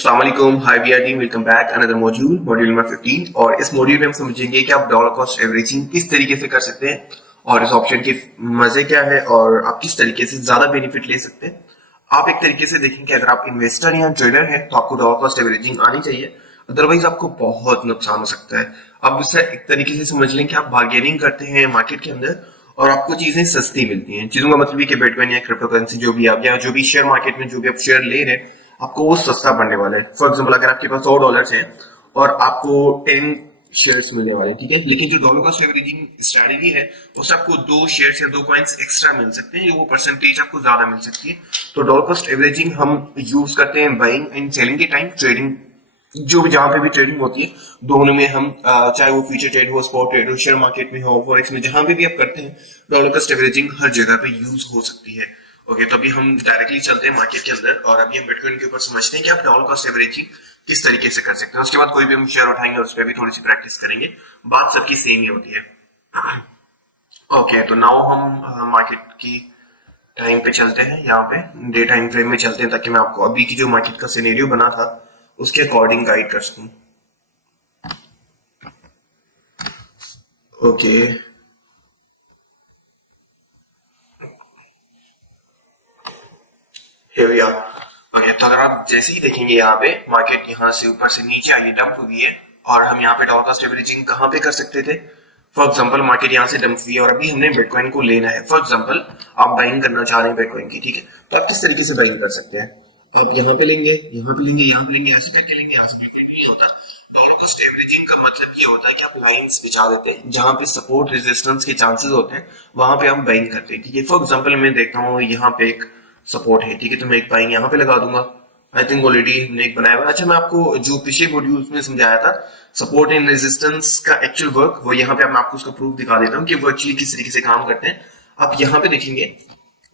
अस्सलाम वालेकुम, hi VR team, welcome back another module number 15। और इस मॉड्यूल में हम समझेंगे कि आप डॉलर कॉस्ट एवरेजिंग किस तरीके से कर सकते हैं और इस ऑप्शन के मजे क्या है और आप किस तरीके से ज्यादा बेनिफिट ले सकते हैं। आप एक तरीके से देखेंगे अगर आप इन्वेस्टर या ट्रेडर हैं तो आपको डॉलर कॉस्ट एवरेजिंग आनी चाहिए, अदरवाइज आपको बहुत नुकसान हो सकता है। आप दूसरा एक तरीके से समझ लें कि आप बार्गेनिंग करते हैं मार्केट के अंदर और आपको चीजें सस्ती मिलती हैं। चीजों का मतलब ये कि बिटकॉइन या क्रिप्टो करेंसी जो भी आप या जो भी शेयर मार्केट में जो भी आप शेयर ले रहे हैं आपको वो सस्ता पड़ने वाला है। फॉर एग्जाम्पल अगर आपके पास $100 है और आपको 10 शेयर्स मिलने वाले, ठीक है, लेकिन जो डॉलर कॉस्ट एवरेजिंग स्ट्रैटेजी है उससे आपको 2 शेयर्स या 2 कॉइन्स एक्स्ट्रा मिल सकते हैं, वो परसेंटेज आपको ज्यादा मिल सकती है। तो डॉलर कॉस्ट एवरेजिंग हम यूज करते हैं बाइंग एंड सेलिंग के टाइम, ट्रेडिंग जो भी जहां पे भी ट्रेडिंग होती है दोनों में हम चाहे वो फ्यूचर ट्रेड हो, स्पॉट ट्रेड हो, शेयर मार्केट में हो, फॉरेक्स में, जहां पे भी आप करते हैं डॉलर कॉस्ट एवरेजिंग हर जगह पे यूज हो सकती है। ओके, तो अभी हम डायरेक्टली चलते हैं मार्केट के अंदर और अभी हम बिटकॉइन के ऊपर समझते हैं कि आप डॉलर कॉस्ट एवरेजिंग किस तरीके से कर सकते हैं। उसके बाद कोई भी हम शेयर उठाएंगे और उस पर भी थोड़ी सी प्रैक्टिस करेंगे, बात सबकी सेम ही होती है। ओके, तो नाउ हम मार्केट की टाइम पे चलते हैं, यहाँ पे डे टाइम फ्रेम में चलते हैं ताकि मैं आपको अभी की जो मार्केट का सिनेरियो बना था उसके अकॉर्डिंग गाइड कर सकूं। ओके, ओके, तो अगर आप जैसे ही देखेंगे यहाँ पे मार्केट यहाँ से ऊपर से नीचे आई डंप हुई है और हम यहाँ पे डॉलर कॉस्ट एवरेजिंग कहाँ पे कर सकते थे। फॉर एग्जांपल मार्केट यहाँ से डंप हुई है और अभी हमने बिटकॉइन को लेना है। फॉर एग्जांपल आप बाइंग करना चाह रहे हैं बिटकॉइन की, ठीक है, तो आप किस तरीके से बाइंग कर सकते हैं। आप यहाँ पे लेंगे, यहाँ पे लेंगे, यहाँ पे लेंगे, ऐसे करके लेंगे, यहाँ से बिल्कुल नहीं होता। डॉलर कॉस्ट एवरेजिंग का मतलब ये होता है कि आप लाइंस बिछा देते हैं जहां पे सपोर्ट रेजिस्टेंस के चांसेस होते हैं, वहां पे हम बाइंग करते हैं, ठीक है। फॉर एग्जांपल मैं देखता हूँ यहाँ पे एक सपोर्ट है, ठीक है, तो मैं एक बाइंग यहाँ पे लगा दूंगा। आई थिंक ऑलरेडी हमने एक बनाया हुआ। अच्छा, मैं आपको जो पिछले मॉड्यूल्स में समझाया था सपोर्ट एंड रेजिस्टेंस का एक्चुअल वर्क, वो यहाँ पे मैं आपको उसका प्रूफ दिखा देता हूँ कि वो एक्चुअली किस तरीके से काम करते हैं। आप यहाँ पे देखेंगे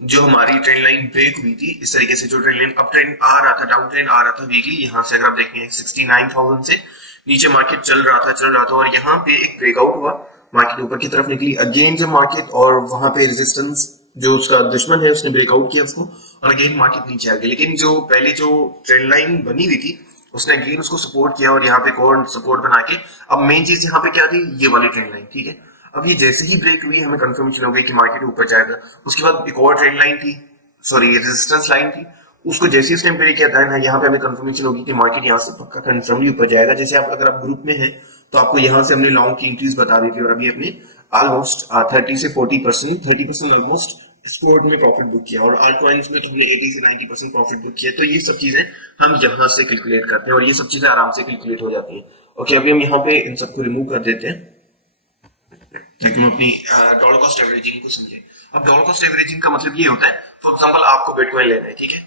जो हमारी ट्रेंड लाइन ब्रेक हुई थी, इस तरीके से जो ट्रेंड लाइन अप ट्रेंड आ रहा था, डाउन ट्रेंड आ रहा था वीकली, यहाँ से अगर आप देखेंगे 69,000 से नीचे मार्केट चल रहा था और यहाँ पे एक ब्रेकआउट हुआ, मार्केट ऊपर की तरफ निकली अगेन जब मार्केट, और वहां पे रेजिस्टेंस जो उसका दुश्मन है उसने ब्रेकआउट किया उसको और अगेन मार्केट नीचे आ गई। लेकिन जो पहले जो ट्रेंड लाइन बनी हुई थी उसने अगेन उसको सपोर्ट किया और यहाँ पे एक और सपोर्ट बना के अब मेन चीज यहाँ पे क्या थी, ये वाली ट्रेंड लाइन, ठीक है। अब ये जैसे ही ब्रेक हुई हमें कंफर्मेशन हो गई कि मार्केट ऊपर जाएगा। उसके बाद एक और ट्रेंड लाइन थी, सॉरी रेजिस्टेंस लाइन थी, उसको जैसे ही उसने ब्रेक किया था यहाँ पे हमें कंफर्मेशन होगी कि मार्केट यहाँ से पक्का कंफर्मली ऊपर जाएगा। जैसे आप अगर आप ग्रुप में हैं तो आपको यहाँ से हमने लॉन्ग की इंक्रीज बता दी थी और अभी अपने ऑलमोस्ट 30 से 40% ऑलमोस्ट स्पोर्ट में प्रॉफिट बुक किया और आल्ट कॉइंस में तो हमने 80 से 90% प्रॉफिट बुक किया। तो ये सब चीजें हम यहाँ से कैलकुलेट करते हैं और ये सब चीजें आराम से कैलकुलेट हो जाती हैं। ओके, अभी हम यहाँ पे इन सबको रिमूव कर देते हैं ताकि हम अपनी डॉलर कॉस्ट एवरेजिंग को समझे। अब डॉलर कॉस्ट एवरेजिंग का मतलब ये होता है, फॉर एग्जांपल आपको बिटकॉइन लेना है, ठीक है,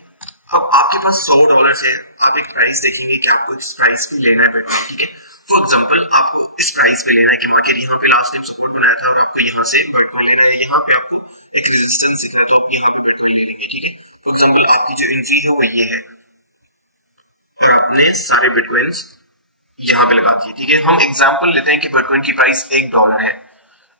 अब आपके पास $100 है, आप एक प्राइस देखेंगे कि आपको इस प्राइस पे लेना है बिटकॉइन, ठीक है। फॉर एग्जांपल आपको इस प्राइस पे लेना है कि मार्केट यहाँ पे लास्ट टाइम सपोर्ट बनाया था और आपको यहाँ से बिटकॉइन लेना है, यहाँ पे आपको एक रेजिस्टेंस दिखा तो आप यहाँ पे बिटकॉइन ले लेंगे, ठीक है। फॉर एग्जांपल आपकी जो एंट्री है वो ये है और आपने सारे बिटकॉइंस यहाँ पे लगा दिए, ठीक है। हम एग्जांपल लेते हैं कि बिटकॉइन की प्राइस $1 है।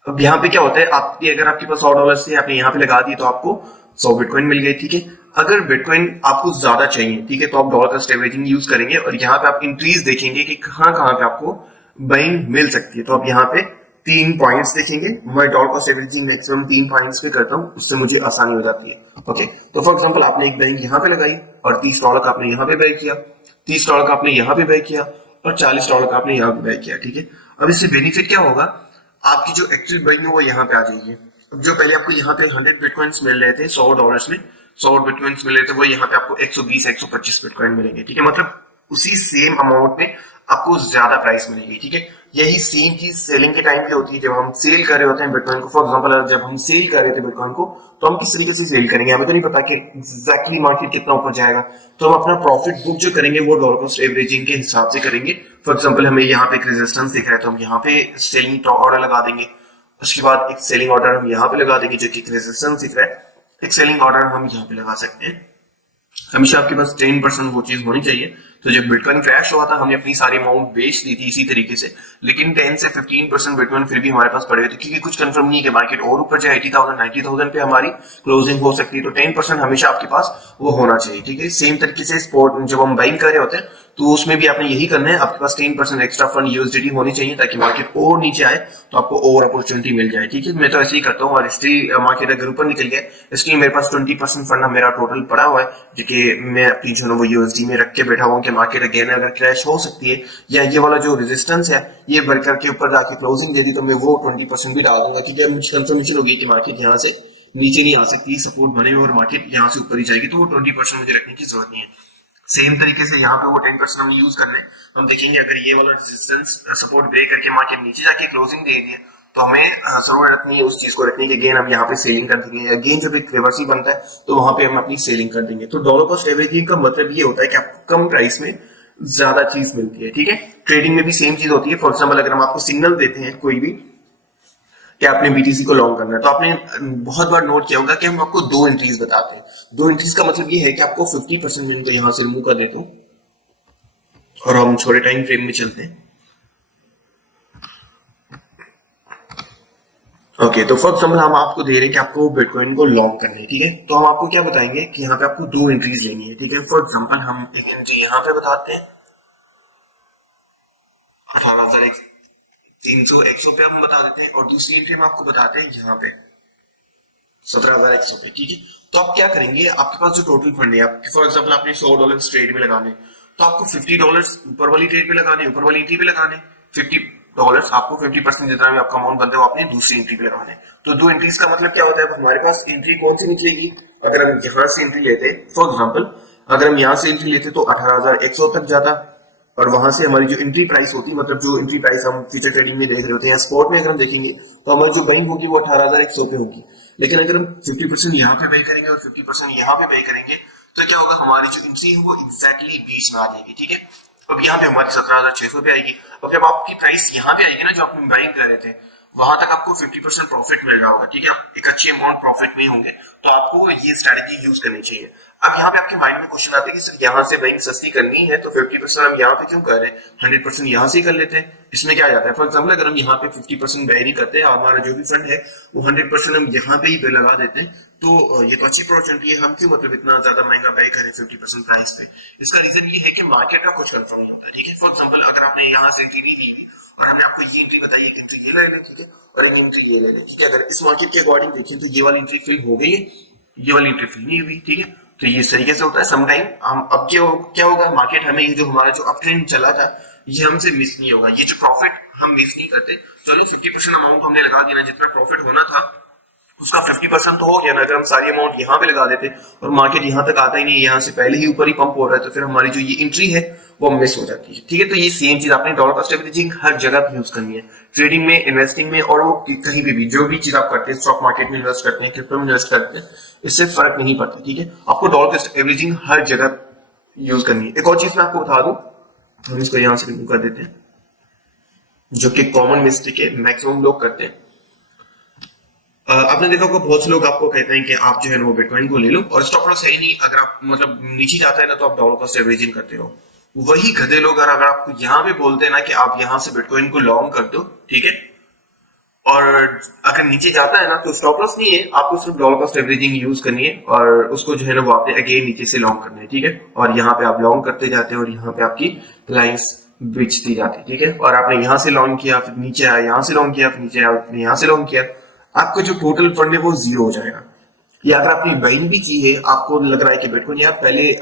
अब यहाँ पे क्या होता है, आपकी अगर आपके पास $100 से आपने यहाँ पे लगा दिए तो आपको 100 बिटकॉइन मिल गई, ठीक है। अगर बिटकॉइन आपको ज्यादा चाहिए, ठीक है, तो आप डॉलर कॉस्ट एवरेजिंग यूज करेंगे और यहाँ पे आप इंक्रीज देखेंगे कि कहाँ कहाँ पे आपको बाइंग मिल सकती है। तो आप यहाँ पे 3 पॉइंट्स देखेंगे। मैं dollar cost averaging maximum 3 points पे करता हूँ, उससे मुझे आसानी हो जाती है। ओके, तो फॉर एग्जाम्पल आपने एक बाइंग यहाँ पे लगाई और $30 का आपने यहाँ पे बाय किया, $30 का आपने यहाँ पे बाय किया और $40 का आपने यहाँ पे बाय किया, ठीक है। अब इससे बेनिफिट क्या होगा, आपकी जो एक्चुअल बाइंग है वो यहाँ पे आ जाएगी। अब जो पहले आपको यहाँ पे 100 बिटकॉइंस मिल रहे थे $100 में, 100 बिटकॉइंस मिल रहे थे, वो यहाँ पे आपको 120-125 बिटकॉइन मिलेंगे, ठीक है। मतलब उसी सेम अमाउंट में आपको ज्यादा प्राइस मिलेगी, ठीक है। यही सेम चीज सेलिंग के टाइम पे होती है, जब हम सेल कर रहे होते हैं बिटकॉइन को। फॉर एग्जांपल जब हम सेल कर रहे थे बिटकॉइन को तो हम किस तरीके से सेल करेंगे, हमें तो नहीं पता कि एग्जैक्टली मार्केट कितना ऊपर जाएगा, तो हम अपना प्रॉफिट बुक जो करेंगे वो डॉलर कॉस्ट एवरेजिंग के हिसाब से करेंगे। फॉर एग्जांपल हमें यहाँ पे एक रेजिस्टेंस दिख रहा है तो हम यहाँ पे सेलिंग ऑर्डर लगा देंगे, उसके बाद एक सेलिंग ऑर्डर हम यहाँ पे लगा देंगे जो कि रेजिस्टेंस दिख रहा है, एक सेलिंग ऑर्डर हम यहाँ पे लगा सकते हैं। हमेशा आपके पास 10% वो चीज होनी चाहिए। तो जब बिटकॉइन क्रैश हुआ था हमने अपनी सारी अमाउंट बेच दी थी इसी तरीके से, लेकिन 10 से 15% बिटकॉइन फिर भी हमारे पास पड़े हुए थे क्योंकि कुछ कंफर्म नहीं है कि मार्केट और ऊपर जाए 80,000 90,000 पे हमारी क्लोजिंग हो सकती है। तो 10% हमेशा आपके पास वो होना चाहिए, ठीक है। सेम तरीके से स्पॉट जब हम बाइंग कर रहे होते हैं तो उसमें भी आपने यही करना है, आपके पास 10% एक्स्ट्रा फंड यूएसडीटी होनी चाहिए ताकि मार्केट और नीचे आए तो आपको और अपॉर्चुनिटी मिल जाए। ठीक है, मैं तो ऐसे ही करता हूँ। और स्टिल मार्केट अगर ऊपर निकल गया, इसलिए मेरे पास 20% फंड मेरा टोटल पड़ा हुआ है, जो कि मैं अपनी जो है वो यूएसडी में रख के बैठा हुआ हूँ कि मार्केट अगेन अगर क्रैश हो सकती है या ये वाला जो रेजिस्टेंस है ये बढ़ करके ऊपर जाके क्लोजिंग दे दी तो मैं वो 20% भी डाल दूंगा, क्योंकि मुझे कंफर्मेशन होगी कि मार्केट यहाँ से नीचे नहीं आ सकती, सपोर्ट बने और मार्केट यहाँ से ऊपर ही जाएगी, तो वो 20% मुझे रखने की जरूरत नहीं है। सेम तरीके से यहाँ पे वो 10% हमें यूज करने, हम देखेंगे अगर ये वाला रेजिस्टेंस सपोर्ट ब्रेक करके मार्केट नीचे जाके क्लोजिंग दे दिए तो हमें जरूरत नहीं है उस चीज को रखने की, गेन हम यहाँ पे सेलिंग कर देंगे, या गेन जब एक रिवर्सल बनता है तो वहां पे हम अपनी सेलिंग कर देंगे। तो डॉलर कॉस्ट एवरेजिंग का मतलब ये होता है कि आपको कम प्राइस में ज्यादा चीज मिलती है। ठीक है, ट्रेडिंग में भी सेम चीज होती है। फॉर एग्जाम्पल अगर हम आपको सिग्नल देते हैं कोई भी कि आपने बीटीसी को लॉन्ग करना है, तो आपने बहुत बार नोट किया होगा कि हम आपको दो एंट्रीज बताते हैं। दो एंट्रीज का मतलब ये है कि आपको 50% में इनको यहां से रिमूव कर देता हूं और हम छोटे टाइम फ्रेम में चलते हैं। ओके, तो फॉर एग्जाम्पल हम आपको दे रहे हैं कि आपको बिटकॉइन को लॉन्ग करना है। ठीक है, तो हम आपको क्या बताएंगे कि यहाँ पे आपको दो एंट्रीज लेनी है। ठीक है, फॉर एग्जाम्पल हम एक एंट्री यहाँ पे बताते हैं 18,300 पे हम बता देते हैं, और दूसरी एंट्री हम आपको बताते हैं यहाँ पे 17,100 पे। ठीक है, तो आप क्या करेंगे, आपके पास जो टोटल फंड है, आप फॉर एग्जाम्पल आपने $100 ट्रेड में लगाने, तो आपको $50 ऊपर वाली ट्रेड पे लगाने, ऊपर वाली एंट्री पे लगाने, $50 आपको 50% जितना भी आपका अमाउंट बनता है वो आपने दूसरी एंट्री पे लगाने। तो दो एंट्रीज का मतलब क्या होता है, हमारे पास एंट्री कौन सी निकलेगी, अगर हम यहाँ से एंट्री लेते, फॉर एग्जाम्पल अगर हम यहाँ से एंट्री लेते तो 18,100 तक जाता, और वहां से हमारी जो एंट्री प्राइस होती, मतलब जो एंट्री प्राइस हम फ्यूचर ट्रेडिंग में देख रहे होते हैं, स्पॉट में अगर हम देखेंगे तो हमारी जो बाइंग होगी वो 18,100 पे होगी। लेकिन अगर हम 50% यहाँ पे पे करेंगे और 50% यहाँ पे पे करेंगे तो क्या होगा, हमारी जो एंट्री है वो एग्जैक्टली बीच में आ जाएगी। ठीक है, अब यहाँ पे हमारी 17,600 पे आएगी। अब जब आपकी प्राइस यहाँ पे आएगी ना, जो आपने बाइंग कर रहे थे, वहां तक आपको 50% प्रॉफिट मिल रहा होगा। ठीक है, आप एक अच्छी अमाउंट प्रॉफिट में होंगे, तो आपको ये स्ट्रैटेजी यूज करनी चाहिए। अब यहाँ पे आपके माइंड में क्वेश्चन आता है कि सर यहाँ से बाइंग सस्ती करनी है तो 50% हम यहाँ पे क्यों कर रहे हैं, 100% यहाँ से ही कर लेते हैं। इसमें क्या जाता है, फॉर एग्जाम्पल अगर हम यहाँ पे 50% बाय नहीं करते, हमारा जो भी फंड है वो 100% हम यहाँ पे ही लगा देते हैं, तो ये तो अच्छी अपॉर्चुनिटी है, हम क्यों मतलब इतना ज्यादा महंगा बाय करें 50% प्राइस पे। इसका रीजन ये है कि मार्केट का कुछ कंफर्म नहीं होता। ठीक है, फॉर एग्जाम्पल अगर आपने यहाँ से एंट्री ली और हमने आपको ये एंट्री बताई है कि एंट्री ये ले लें, ठीक है, और एक एंट्री ये ले लें, ठीक है, अगर इस मार्केट के अकॉर्डिंग देखें तो ये वाली एंट्री फिल हो गई है, ये वाली एंट्री फिल नहीं हुई। ठीक है, तो ये इस तरीके से होता है समटाइम। हम अब क्या होगा, मार्केट हमें ये जो हमारा जो अप ट्रेंड चला था ये हमसे मिस नहीं होगा, ये जो प्रॉफिट हम मिस नहीं करते। चलो 50% अमाउंट हमने लगा दिया ना, जितना प्रॉफिट होना था उसका 50% तो हो गया ना। अगर हम सारी अमाउंट यहाँ पे लगा देते और मार्केट यहाँ तक आता ही नहीं, यहाँ से पहले ही ऊपर ही पंप हो रहा है, तो फिर हमारी जो ये एंट्री है वो मिस हो जाती है। ठीक है, तो ये सेम चीज आपने डॉलर कॉस्ट एवरेजिंग हर जगह यूज करनी है, ट्रेडिंग में, इन्वेस्टिंग में, और वो कहीं भी जो भी चीज आप करते हैं, स्टॉक मार्केट में इन्वेस्ट करते हैं, क्रिप्टो में इन्वेस्ट करते हैं, इससे फर्क नहीं पड़ता। ठीक है, आपको डॉलर कॉस्ट एवरेजिंग हर जगह यूज करनी है। एक और चीज मैं आपको बता दूं, हम इसको यहाँ से रिमूव कर देते हैं, जो कि कॉमन मिस्टेक है, मैक्सिमम लोग करते हैं। आपने देखा होगा बहुत से लोग आपको कहते हैं कि आप जो है वो बिटकॉइन को ले लो और स्टॉप लॉस है ही नहीं, अगर आप मतलब नीचे जाता है ना तो आप डॉलर कॉस्ट एवरेजिंग करते हो। वही गधे लोग अगर आपको यहाँ पे बोलते हैं ना कि आप यहाँ से बिटकॉइन को लॉन्ग कर दो, ठीक है, और अगर नीचे जाता है ना तो स्टॉप लॉस नहीं है, आपको सिर्फ डॉलर कॉस्ट एवरेजिंग यूज करनी है और उसको जो है ना वो आपने अगेन नीचे से लॉन्ग करना है। ठीक है, और यहाँ पे आप लॉन्ग करते जाते हैं और यहाँ पे आपकी लाइंस बिछती जाती है। ठीक है, और आपने यहाँ से लॉन्ग किया, फिर नीचे आया, यहाँ से लॉन्ग किया, फिर नीचे आया, फिर यहाँ से लॉन्ग किया, आपका जो टोटल फंड है वो जीरो हो जाएगा। या अगर आपने बाइंग भी की है, आपको लग रहा है कि बिटकॉइन यार पहले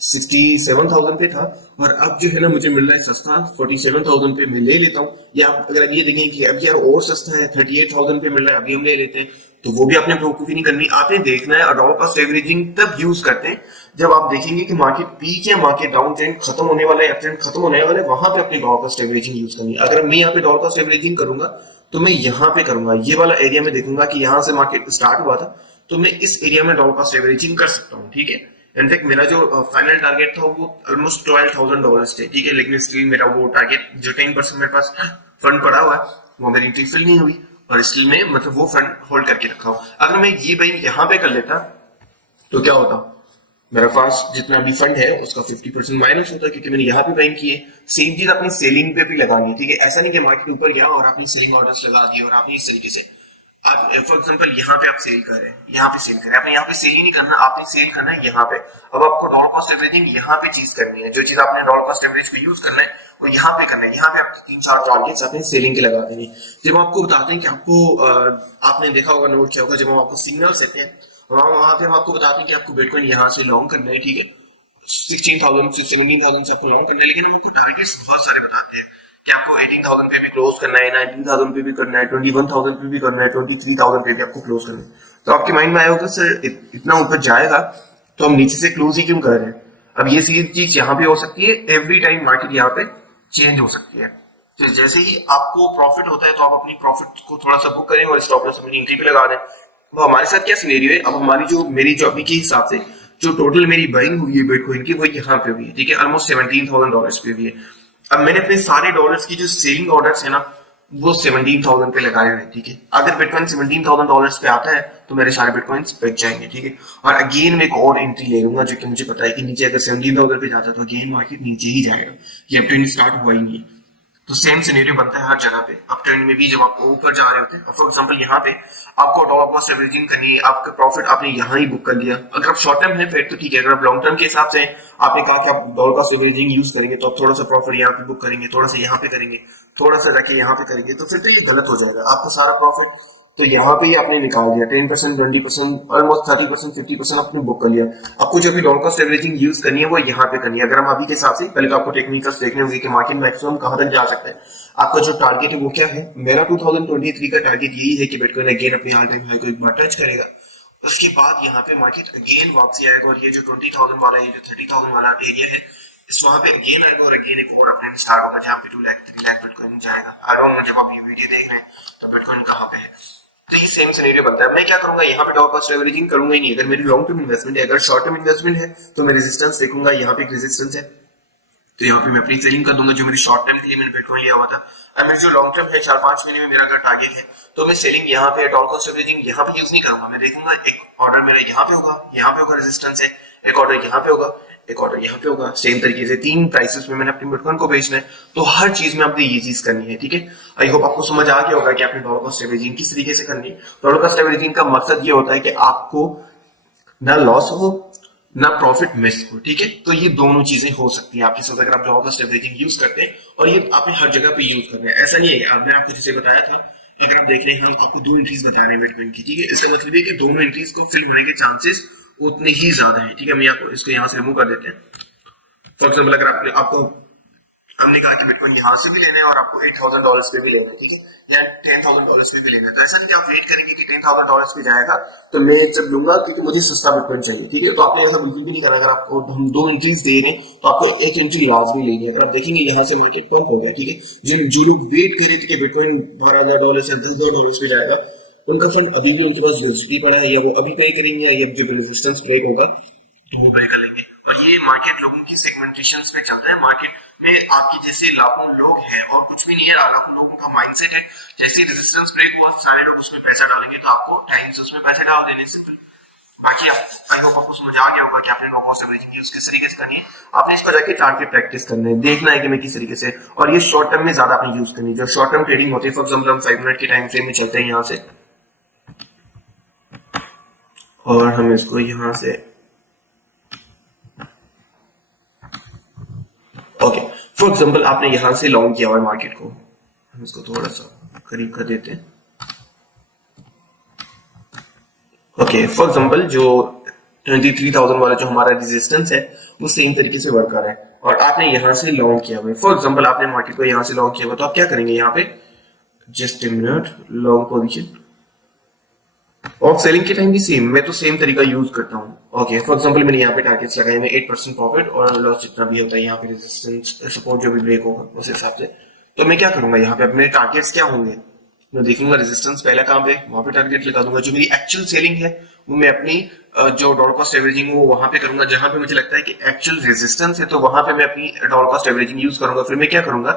67,000 पे था और अब जो है ना मुझे मिल रहा है सस्ता 47,000 पे, मैं ले लेता हूँ। या आप अगर ये देखें कि अब यार और सस्ता है 38,000 पे मिल रहा है, अभी हम ले लेते हैं, तो वो भी आपने बेवकूफी नहीं करनी। आपने देखना है, डॉलर कॉस्ट एवरेजिंग तब यूज करते हैं जब आप देखेंगे कि मार्केट पीक या मार्केट डाउन ट्रेंड खत्म होने वाला है या ट्रेंड खत्म होने वाला है, वहां पे अपनी डॉलर कॉस्ट एवरेजिंग यूज करनी है। अगर मैं यहाँ पे डॉलर कॉस्ट एवरेजिंग करूंगा तो मैं यहाँ पे करूंगा, ये वाला एरिया में देखूंगा कि यहाँ से मार्केट स्टार्ट हुआ था, तो मैं इस एरिया में डॉलर कॉस्ट एवरेजिंग कर सकता हूँ। ठीक है, इनफैक्ट मेरा जो फाइनल टारगेट था वो ऑलमोस्ट $12,000 थे। ठीक है, लेकिन स्टिल मेरा वो टारगेट जो 10% मेरे पास फंड पड़ा हुआ है वो मेरी एंट्री फिल नहीं हुई और स्टिल में मतलब वो फंड होल्ड करके रखा हूं। अगर मैं ये बाइंग यहाँ पे कर लेता तो क्या होता, मेरा पास जितना भी फंड है उसका 50% माइनस होता है, क्योंकि मैंने यहाँ पे बाइंग की है। सेम चीज अपनी सेलिंग पे भी लगानी है। ठीक है, ऐसा नहीं कि मार्केट ऊपर गया और आपने सेलिंग ऑर्डर्स लगा दिए और आपने इस तरीके से आप फॉर एग्जांपल यहाँ पे आप सेल कर रहे हैं, यहाँ पे सेल कर रहे हैं, आपने यहाँ पे सेल ही नहीं करना, आपने सेल करना है यहाँ पे। अब आपको डॉलर कॉस्ट एवरेजिंग यहाँ पे चीज करनी है, जो चीज आपने डॉलर कॉस्ट एवरेज को यूज करना है वो यहाँ पे करना है। यहाँ पे आपके 3-4 टारगेट्स आपने सेलिंग के लगा देंगे। जब आपको बताते हैं कि आपको आपने देखा होगा, नोट किया होगा, जब हम आपको सिग्नल देते हैं वहां पे हम आपको बताते हैं कि आपको बिटकॉइन यहाँ से लॉन्ग करना है, ठीक है, 16,000 से 17,000 से आपको लॉन्ग करना है। लेकिन हम आपको टारगेट्स बहुत सारे बताते हैं कि आपको 18,000 पे भी क्लोज करना है, 19,000 पे भी करना है, 21,000 पे भी करना है, 23,000 पे भी आपको क्लोज करना है। तो आपके माइंड में आया होगा सर इतना ऊपर जाएगा तो हम नीचे से क्लोज ही क्यों कर रहे हैं। अब ये चीज यहाँ पे हो सकती है, एवरी टाइम मार्केट यहाँ पे चेंज हो सकती है। तो जैसे ही आपको प्रॉफिट होता है तो आप अपनी प्रॉफिट को थोड़ा सा बुक करें और स्टॉप लॉस अपनी एंट्री पे लगा दें। तो हमारे साथ क्या सिनेरियो है, अब हमारी जो मेरी जो अभी के हिसाब से जो टोटल मेरी बाइंग हुई है बिटकॉइन की वो यहाँ पे हुई है, ठीक है, ऑलमोस्ट $17,000 पे हुई है। अब मैंने अपने सारे डॉलर्स की जो सेलिंग ऑर्डर्स है ना वो 17,000 पे लगाए हुए, ठीक है। अगर बिटकॉइन $17,000 पे आता है तो मेरे सारे बिटकॉइंस बिक जाएंगे, ठीक है। और अगेन मैं एक और एंट्री ले लूंगा जो कि मुझे पता है कि नीचे अगर 17,000 पे जाता है तो अगेन मार्केट नीचे ही जाएगा, ये अप ट्रेंड स्टार्ट हुआ ही नहीं है। तो सेम सिनेरियो बनता है हर जगह पे, अप ट्रेंड में भी जब आप ऊपर जा रहे होते हैं। फॉर एग्जांपल यहाँ पे आपको डॉलर कॉस्ट एवरेजिंग करनी है, आपका प्रॉफिट आपने यहाँ ही बुक कर लिया। अगर आप शॉर्ट टर्म है फिर तो ठीक है, अगर आप लॉन्ग टर्म के हिसाब से आपने कहा कि आप डॉलर कॉस्ट एवरेजिंग यूज करेंगे तो आप थोड़ा सा प्रॉफिट यहाँ पे बुक करेंगे, थोड़ा सा यहाँ पे करेंगे, थोड़ा सा जाके यहाँ पे करेंगे, तो फिर तो ये गलत हो जाएगा। आपका सारा प्रॉफिट तो यहाँ पे ही आपने निकाल दिया, 10%, 20%, ऑलमोस्ट 30%, 50% आपने बुक कर लिया। आपको जो भी डॉलर कॉस्ट एवरेजिंग यूज करनी है वो यहाँ पे करनी है। अगर हम अभी के हिसाब से पहले तो आपको टेक्निकल्स देखने होंगे कि मार्केट मैक्सिमम कहां तक जा सकता है। आपका जो टारगेट है वो क्या है, मेरा 2023 का टारगेट यही है कि बिटकॉइन अगेन अपने ऑल टाइम हाई को एक बार टच करेगा। उसके बाद यहाँ पे मार्केट अगेन वापसी आएगा और ये जो 20,000 वाला, ये जो 30,000 वाला एरिया है, इस वहां पे अगेन आएगा और अगेन एक और अपने स्टार्ट होगा जहाँ पे 2 लाख 3 लाख बिटकॉइन जाएगा। आई डोंट नो जब आप ये वीडियो देख रहे हैं तो बिटकॉइन कहाँ पे है। तो ये सेम सिनेरियो बनता है। मैं क्या करूंगा, यहाँ पे डॉलर कॉस्ट एवरेजिंग करूंगा ही नहीं। अगर मेरी लॉन्ग टर्म इन्वेस्टमेंट है, अगर शॉर्ट टर्म इन्वेस्टमेंट है तो मैं रेजिस्टेंस देखूंगा, यहाँ पे एक रेजिस्टेंस है तो यहाँ पे मैं अपनी सेलिंग कर दूंगा। जो मेरी शॉर्ट टर्म के लिए मैंने बिटकॉइन लिया हुआ था, और मेरी जो लॉन्ग टर्म है 4-5 महीने में मेरा अगर टारगेट है तो मैं सेलिंग यहाँ पे डॉलर कॉस्ट एवरेजिंग यहाँ पे यूज नहीं करूंगा। मैं देखूंगा एक ऑर्डर मेरा यहाँ पे होगा, यहाँ पे होगा रेजिस्टेंस है, एक ऑर्डर यहाँ पे होगा, एक ऑर्डर यहाँ पे होगा। सेम तरीके से 3 प्राइसेस में मैंने अपने बिटकॉइन को बेचना है। तो हर चीज में आपने ये चीज करनी है, ठीक है। आई होप आपको समझ आ गया होगा कि आपने डॉलर कॉस्ट एवरेजिंग किस तरीके से करनी है। डॉलर कॉस्ट एवरेजिंग का मकसद ये होता है कि आपको ना लॉस हो ना प्रॉफिट मिस हो, ठीक है। तो ये दोनों चीजें हो सकती है आपके साथ अगर आप डॉलर कॉस्ट एवरेजिंग यूज करते हैं, और ये आपने हर जगह पे यूज करना है। ऐसा नहीं है, मैंने आपको जैसे बताया था, अगर आप देख रहे हैं हम आपको 2 एंट्रीज बता रहे हैं बिटकॉइन की, ठीक है। इसका मतलब है कि दोनों एंट्रीज को फिल होने के चांसेस उतने ही ज्यादा है, ठीक है। हम आपको इसको यहाँ से रिमूव कर देते हैं। फॉर एग्जाम्पल अगर आपको हमने कहा कि बिटकॉइन यहाँ से भी लेना है और आपको $8,000 पे भी लेना है, ठीक है, या $10,000 पे भी लेना है, तो ऐसा नहीं कि आप वेट करेंगे कि $10,000 पे जाएगा तो मैं जब लूंगा क्योंकि मुझे सस्ता बिटकॉइन चाहिए, ठीक है। तो आपने ऐसा बिल्कुल भी नहीं करना। अगर आपको हम 2 एंट्रीज दे रहे हैं तो आपको एक एंट्री लाजमी लेनी है। अगर आप देखेंगे यहाँ से मार्केट पंप हो गया, ठीक है, जो लोग वेट कर रहे थे कि बिटकॉइन $12,000 से $10,000 पे जाएगा, उनका फंड अभी भी उनके पास यूएसडी पड़ा है, या वो अभी पे करेंगे या जब रेजिस्टेंस ब्रेक होगा तो वो पे कर लेंगे। और ये मार्केट लोगों की सेगमेंटेशंस पे चलता है। मार्केट में आपके जैसे लाखों लोग हैं और कुछ भी नहीं है, लाखों लोगों का माइंडसेट है, जैसे रेजिस्टेंस ब्रेक हुआ सारे लोग उसमें पैसा डालेंगे, तो आपको टाइम से उसमें पैसा डाल देने, सिंपल। बाकी आई होप आपको समझ आ गया होगा कि आपने डॉलर कॉस्ट एवरेजिंग यूज किस तरीके से करनी है। आपने इसको जाके टारगेट प्रैक्टिस करना है, देखना है कि मैं किस तरीके से, और ये शॉर्ट टर्म में ज्यादा आपने यूज करनी है। जो शॉर्ट टर्म ट्रेडिंग होती है, फॉर एग्जाम्पल हम 5 मिनट के टाइम फ्रेम में चलते हैं यहाँ से, और हम इसको यहाँ से ओके, फॉर एग्जाम्पल आपने यहां से लॉन्ग किया हुआ है मार्केट को, हम इसको थोड़ा सा करीब कर देते हैं। ओके, फॉर एग्जाम्पल जो 23,000 वाला जो हमारा रेजिस्टेंस है वो सेम तरीके से वर्क कर रहा है और आपने यहां से लॉन्ग किया हुआ है। फॉर एग्जाम्पल आपने मार्केट को यहां से लॉन्ग किया हुआ, तो आप क्या करेंगे यहाँ पे, just a minute, long position और सेलिंग के टाइम भी सेम, मैं तो सेम तरीका यूज करता हूँ। ओके, फॉर एग्जांपल मैंने यहाँ पे टारगेट्स लगाए हैं 8% प्रॉफिट और लॉस जितना भी होता है, यहाँ पे रेजिस्टेंस सपोर्ट जो भी ब्रेक होगा उस हिसाब से। तो मैं क्या करूंगा, यहाँ पे अपने टारगेट्स क्या होंगे, मैं देखूंगा रेजिस्टेंस पहला कहाँ पे, वहां पे टारगेट लगा दूंगा। जो मेरी एक्चुअल सेलिंग है वो मैं अपनी जो डॉलर कॉस्ट एवरेजिंग वो वहां पे करूंगा, जहां पे मुझे लगता है कि एक्चुअल रेजिस्टेंस है तो वहां पे मैं अपनी डॉलर कॉस्ट एवरेजिंग यूज करूंगा। फिर मैं क्या करूंगा,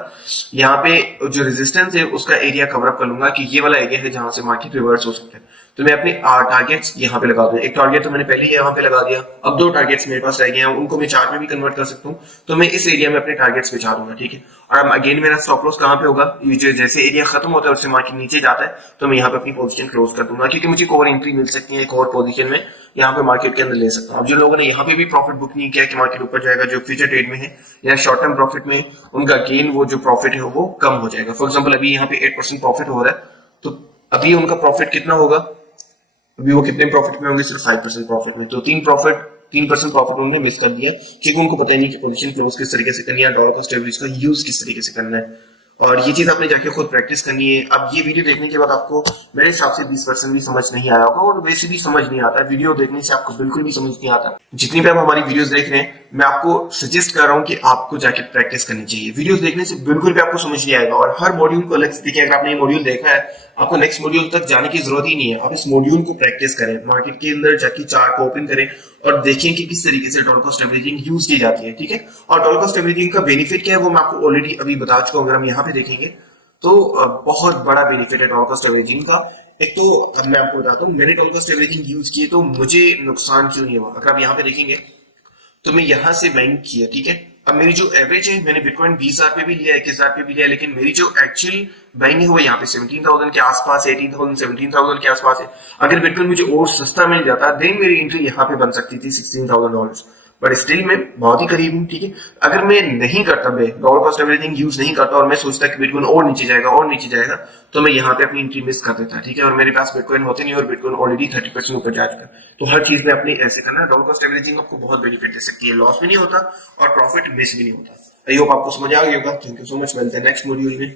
यहाँ पे जो रेजिस्टेंस है उसका एरिया कवर अप कर लूंगा कि ये वाला एरिया है जहां से मार्केट रिवर्स हो सकता है। तो मैं अपने टारगेट्स यहाँ पे लगा दूं। एक टारगेट तो मैंने पहले ही यहाँ पे लगा दिया, अब 2 टारगेट्स मेरे पास रह गए हैं, उनको मैं चार्ट में भी कन्वर्ट कर सकता हूँ। तो मैं इस एरिया में अपने टारगेट्स बिछा दूंगा, ठीक है। और अब अगेन मेरा स्टॉप लॉस कहाँ पे होगा, ये जो जैसे एरिया खत्म होता है उससे मार्केट नीचे जाता है तो मैं यहाँ पे अपनी पोजीशन क्लोज कर दूंगा, क्योंकि मुझे एक और एंट्री मिल सकती है, एक और पोजीशन में यहाँ पे मार्केट के अंदर ले सकता हूँ। अब जो लोगों ने यहाँ पे भी प्रॉफिट बुक नहीं किया कि मार्केट ऊपर जाएगा, जो फ्यूचर ट्रेड में है या शॉर्ट टर्म प्रॉफिट में, उनका गेन वो जो प्रॉफिट है वो कम हो जाएगा। फॉर एग्जाम्पल अभी यहाँ पे 8% प्रॉफिट हो रहा है, तो अभी उनका प्रॉफिट कितना होगा, अभी वो कितने प्रॉफिट में होंगे, सिर्फ 5% प्रॉफिट में। तो 3% प्रॉफिट उन्होंने मिस कर दिया, क्योंकि उनको पता ही नहीं कि पोजीशन क्लोज किस तरीके से करनी है, डॉलर कॉस्ट एवरेज का यूज किस तरीके से करना है। और ये चीज आपने जाके खुद प्रैक्टिस करनी है। अब ये वीडियो देखने के बाद आपको मेरे हिसाब से 20% भी समझ नहीं आया होगा, और वैसे भी समझ नहीं आता, वीडियो देखने से आपको बिल्कुल भी समझ नहीं आता। जितनी भी आप हमारी वीडियोस देख रहे हैं, मैं आपको सजेस्ट कर रहा हूँ कि आपको जाके प्रैक्टिस करनी चाहिए। वीडियोस देखने से बिल्कुल भी आपको समझ नहीं आएगा, और हर मॉड्यूल को अलग से देखिए। अगर आपने ये मॉड्यूल देखा है, आपको नेक्स्ट मॉड्यूल तक जाने की जरूरत ही नहीं है। आप इस मॉड्यूल को प्रैक्टिस करें, मार्केट के अंदर जाके चार्ट को ओपन करें और देखें कि किस तरीके से डॉलर कॉस्ट एवरेजिंग यूज की जाती है, ठीक है। और डॉलर कॉस्ट एवरेजिंग का बेनिफिट क्या है वो मैं आपको ऑलरेडी अभी बता चुका हूं। अगर हम यहाँ पे देखेंगे तो बहुत बड़ा बेनिफिट है डॉलर कॉस्ट एवरेजिंग का। एक तो अब मैं आपको बताता हूँ, मैंने डॉलर कॉस्ट एवरेजिंग यूज की तो मुझे नुकसान क्यों नहीं हुआ। अगर आप यहाँ पे देखेंगे तो मैं यहाँ से बाइंग किया, ठीक है। अब मेरी जो एवरेज है, मैंने बिटकॉइन 20,000 पे भी लिया, 21,000 पे भी लिया, लेकिन मेरी जो एक्चुअल बाइंग है वो यहाँ पे 17,000 के आसपास, 18,000 17,000 के आसपास है। अगर बिटकॉइन मुझे और सस्ता मिल जाता देन मेरी एंट्री यहाँ पे बन सकती थी $16,000, बट स्टिल मैं बहुत ही करीब हूँ, ठीक है। अगर मैं नहीं करता, मैं डॉलर कॉस्ट एवरेजिंग यूज नहीं करता और मैं सोचता कि बिटकॉइन और नीचे जाएगा और नीचे जाएगा, तो मैं यहाँ पे अपनी एंट्री मिस कर देता, ठीक है। और मेरे पास बिटकॉइन होते नहीं, और बिटकॉइन ऑलरेडी 30% ऊपर जा चुका। तो हर चीज में अपने ऐसे करना। डॉलर कॉस्ट एवरेजिंग आपको बहुत बेनिफिट दे सकती है, लॉस भी नहीं होता और प्रॉफिट मिस भी नहीं होता। आई होप आपको समझ आ गया होगा। थैंक यू सो मच, मिलते हैं नेक्स्ट मॉड्यूल में।